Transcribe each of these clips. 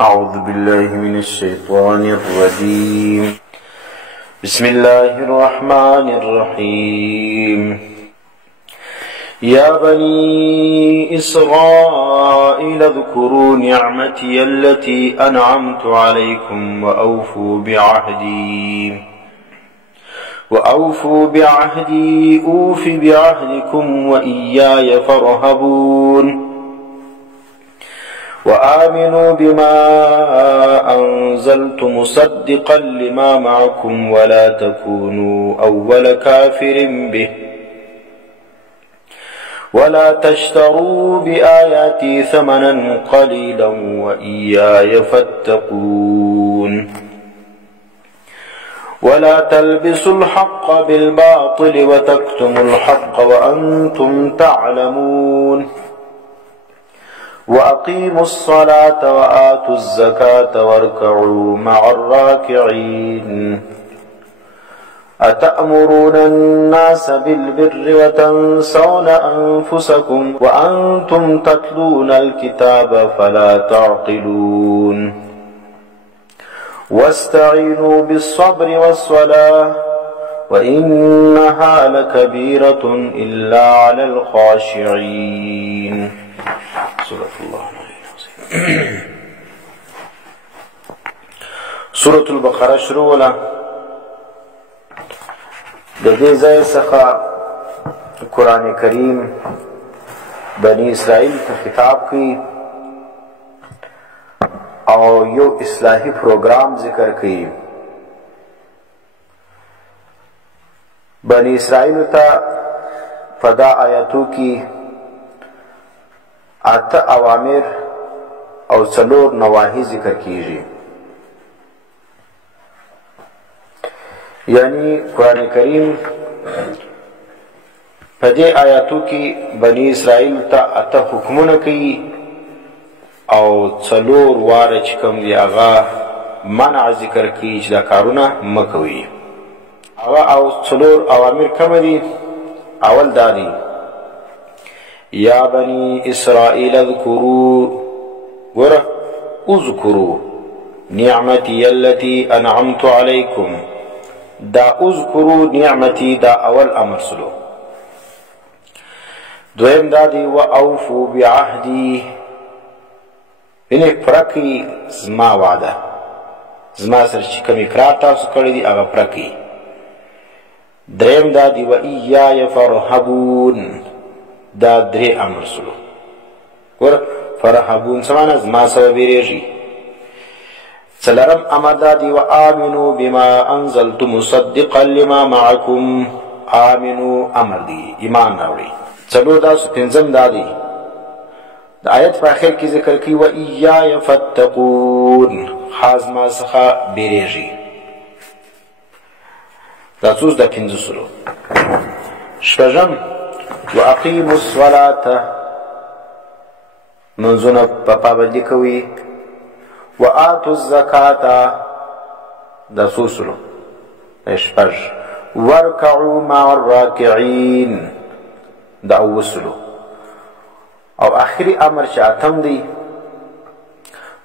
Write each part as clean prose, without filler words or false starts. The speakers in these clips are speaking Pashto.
أعوذ بالله من الشيطان الرجيم. بسم الله الرحمن الرحيم. يا بني إسرائيل اذكروا نعمتي التي أنعمت عليكم وأوفوا بعهدي أوف بعهدكم وإياي فارهبون. وآمنوا بما أنزلت مصدقا لما معكم ولا تكونوا أول كافر به ولا تشتروا بآياتي ثمنا قليلا وإياي فاتقون. ولا تلبسوا الحق بالباطل وتكتموا الحق وأنتم تعلمون. وأقيموا الصلاة وآتوا الزكاة واركعوا مع الراكعين. أتأمرون الناس بالبر وتنسون أنفسكم وأنتم تتلون الكتاب فلا تعقلون. واستعينوا بالصبر والصلاة وإنها لكبيرة إلا على الخاشعين. صدق الله العظيم. سورة البقرة شروع ولا د دې ځای څخه قرآن کریم بني اسرائیل ته خطاب کوي او یو اصلاحي پروګرام ذکر کوي. بني اسرائیل ته په دا آیاتو کې 8 اوامر او 4 نواهی ذکر کیږي. یعنی قرآن کریم په دې آیاتو کې بني اسرائیل ته 8 حکمونه کوي او 4 واره چې کوم دی هغه منع ذکر کوي چې دا کارونه مه کوئ. هغه او 4 اوامر کوم دي؟ اول دا دی: یا بنی اسرائیل اذکروا نعمتی التي انعمت علیکم. دا اذکروا نعمتی دا اول امر سلو. دویم دا دی واوفوا بعهدی، یعنی پرکی زما وعده، زما سره چې کوم اقرار تاسو کړی دی هغه پرکی. دریم دا دی وایای فرهبون، دا 3 امر سلو. ګور فرهبون سمانه زما سره بیریږي. څلورم امر دا دی وآمنوا بما انزلت مصدقا لما معكم. آمنوا امر دی ایمان راوړي. 4 دا دی د آیت په اخر کې ذکر کوي وایای فتقون، خاص ما څخه بیریږي. دا څوز د 15 سلو. شپږم واقیموا الصلاة، منځونه په پابندي کوي. وآتوا الزکاة، دا څو سلو؟ شپږ. وارکعوا مع الراکعین، دا 9 سلو. او آخری امر چې 8 دی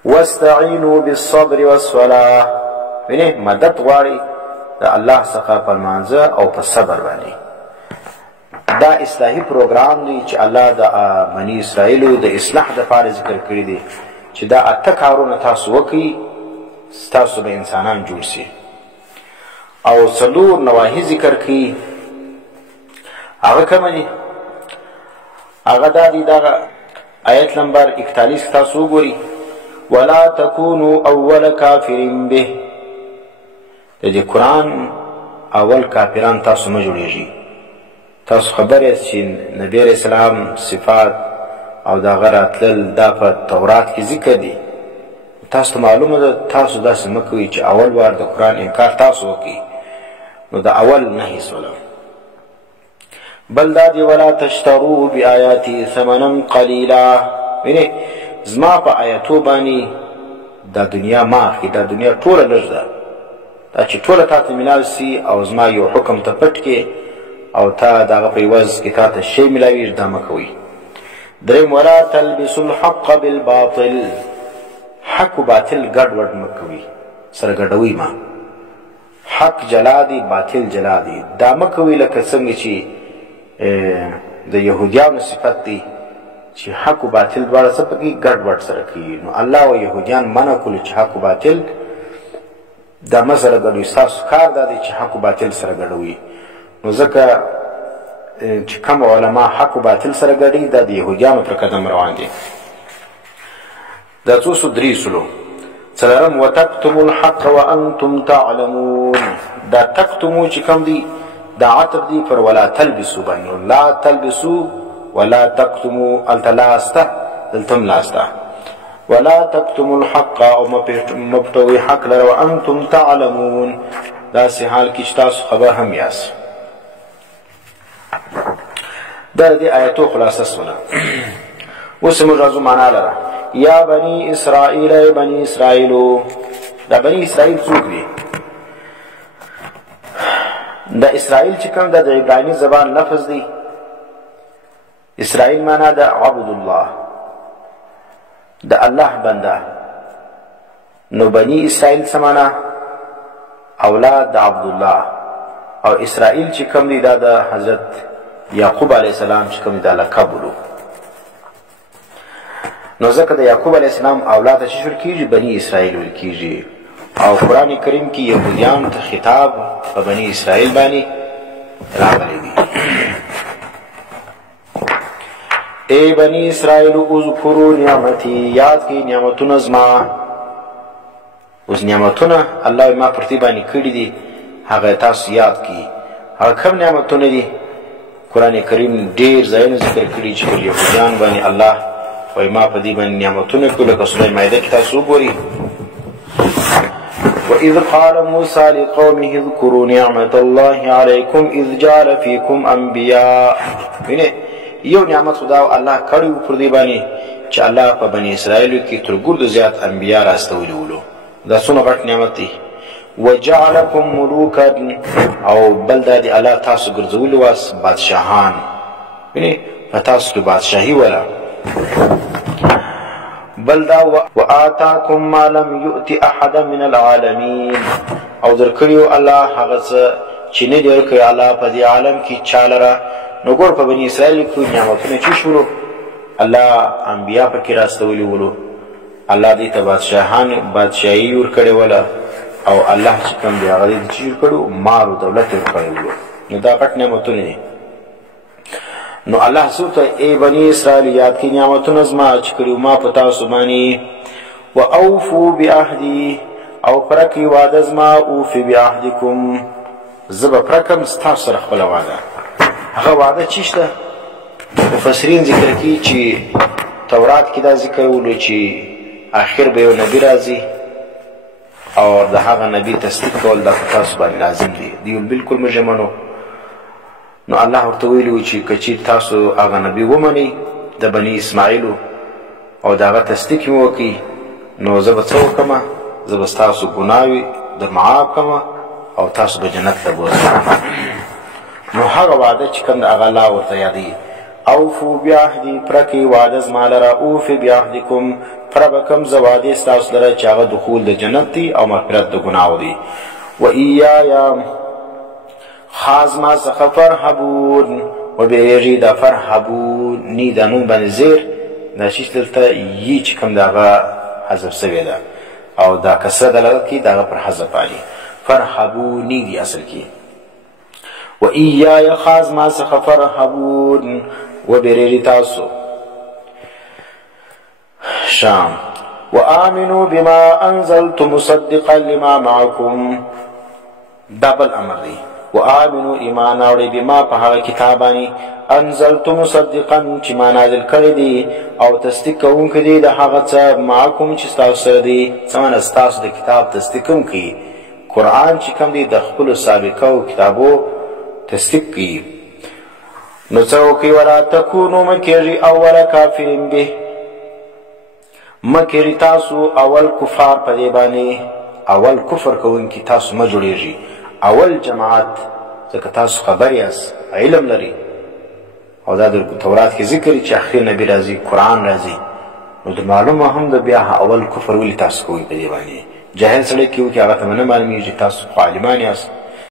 واستعینوا بالصبر والصلاة، یعنی مدد غواړي د الله څخه په لمانځه او په صبر باندې. دا اصلاحي پروګرام دی چې الله د بني اسرائیلو د اصلاح دپاره ذکر کړی دی چې دا 8 کارونه تاسو وکړئ ستاسو به انسانان جوړ شي. او 4 نواهی ذکر کړي. هغه کوم دي؟ هغه دا دی دا آیت نمبر 41 تاسو وګورئ. ولا تكونوا اول کافر به، د دې قرآن اول کافران تاسو مه جوړیږئ. تاسو خبر یاست چې نبی علیہ السلام صفات او دا غراتل دا په تورات کې ذکر دي. تاسو معلومه ده تاسو داسې مه کوئ چې اول وار د قرآن انکار تاسو وکړئ. نو د اول نهي سوله. بل دا دی ولا تشتروا بآیاتی ثمنا قلیلا، یعنی زما په آیاتو باندې دا دنیا ما اخلي، دا دنیا ټوله لږ ده. دا چې ټوله تا ته میلاو سي او زما یو حکم ته پټ کې او تا دغه په عوض کې تا ته شی میلاویږي، دا مه کوئ. دریم ولا تلبسوا الحق بالباطل، حق و باطل ګډ وډ مه کوئ، سره ګډوئ ما. حق جلا دی، باطل جلا دی. دا مه کوئ لکه څنګه چې د یهودیانو صفت دی چې حق و باطل دواړه څه پکې ګډ وډ سره کوي. نو الله او یهودیان منع کړو چې حق و باطل دا مه سره ګډوئ. ستاسو کار دا دی چې حق و باطل سره ګډوئ. نو ځکه چې کوم علما حق و باطل سره ګډوي دا د یهودیانو پر قدم روان دي. دا څو سو درې سلو څلورم وتکتموا الحق وانتم تعلمون. دا تکتمو چې کوم دی دا عطف دی پر ولا تلبسوا باندې. لا تلبسوا ولا تکتموا التلاسته دلتم لاسته. ولا تکتموا الحق او مپټوي حق لره وانتم تعلمون. دا سه حال کې تاسو خبر هم یاست. دا دې آیتو خلاصه سونه. اوس موږ راځو معنا لره. یا بنی اسرائیل، ای بنی اسرائیلو. دا بنی اسرائیل څوک دي؟ دا اسرائیل چې کوم دا د عبرانی زبان لفظ دی. اسرائیل معنا دا عبد الله، دا الله بنده. نو بنی اسرائیل څه معنا؟ اولاد د عبد الله. او اسرائیل چې کوم دی دا د حضرت یعقوب علیه السلام چې کوم دا لقب ولو. نو ځکه د یعقوب علیه السلام اولاد ته شروع کیږي بنی اسرائیل ویل کیږي. او قرآن کریم کې یهودیان ته خطاب په بنی اسرائیل باندې راغلی دی. ای بنی اسرائیل اذکروا نعمتی، یاد کی نعمتونه زما. اوس نعمتونه الله ما پر دې باندې کړي دي هغه تاسو یاد کی. هغه کوم نعمتونه دي؟ قرآن کریم ډیر ځایونه ذکر کړي چې پر یهودیان باندې الله وای ما په دې باندې نعمتونه کړو. لکه سوره مائده کې تاسو وګورئ. وإذ قال موسى لقومه اذكروا نعمة الله عليكم إذ جعل فيكم أنبياء. یو نعمت خدا الله کړی پر دې باندې چې الله په بنی اسرائیل کې تر ګردو زیات انبیا راستولي ولو. دا څونه غټ نعمت دی. وجعلكم ملوکا، او بل دا دی الله تاسو ګرځولي واس بادشاهان. په تاسو کې بادشاهي ولا. بل دا وآتاكم ما لم يؤت احدا من العالمين، او درکړیو الله هغه څه چې نه درکړي الله په دې عالم کې چالره. نو ګور په بنی اسرائیل کې نعمتونه چې شروع الله انبیا پکې راستولي ولو. الله دې ته بادشاهي ورکړې ولا. او الله چې کوم دی هغه دې چې ورکړو مال او دولت ورکړي ولو. نو دا غټ نعمتونه دي. نو الله سوته ای بنی اسرائیل یاد کی نعمتونه زما چې کړو ما په تاسو باندې. واوفوا بعهدی، او پرکی وعده زما. اوفی بعهدکم، زب پرکم ستاسو سره خپل وعده. هغه وعده چی شته؟ مفسرین ذکر کوي چې تورات کې دا ذکر ولو چې آخر به یو نبی راځي او د هغه نبی تصدیق کول د تاسو باندې لازم دي. دی بالکل مجمنو. نو الله ورته ویلو چې کچیر تاسو هغه نبی ومنئ د بنی اسماعیلو او د هغه تصدیق یې وکړئ، نو زه به څه وکړم؟ زه به ستاسو ګناوې در معاف کړم او تاسو به جنت ته بوځم. نو هغه وعده چې کوم د هغه الله ورته یادوي. اوفو بعهدي، پرکې وعده زما لره. اوفي بعهدکم، پوره به کوم زه وعدې ستاسو لره چې هغه دخول د جنت دی او مغفرت د ګناو دی. و ایایا، خاص ما څخه فرحبون. و بیریږي دا فرحبوني دا نون باندې زیر دا شیش دلته یی چې کوم د هغه حذف سوی ده او دا کسره دلالت کوي د هغه پر حذف باندې. فرحبوني دی اصل کې. و ایایا، خاص ما څخه فرحبون. و بیریږي تاسو. شام. وآمنوا بما انزلت مصدقا لما معكم، دبل امر دی. وآمنوا ایمان اوړي بما په هغه کتابانی انزلت مصدقا چې ما نازل کړی دی او تصدیق کوونکی دی د هغه څه معکم چې تاسو سره دی. څنګه تاسو د کتاب تصدیق کوي. قرآن چې کوم دی د خپل سابقو کتابو تصدیق کوي. نو څوک ولا تکونو مکری اول کافرین به، مکری تاسو اول کفار په دی باندې. اول کفر کوونکی تاسو ما جوړیږي. اول جماعت ځکه تاسو خبر یاست، علم لري. او دا د تورات کې ذکر چې اخر نبی راځي، قرآن راځي. نو د معلومه هم د بیا اول کفر ولې تاسو کوئ په دې باندې جاهل سړی کې و چې هغه ته نه معلومیږي چې تاسو خو عالمان یاست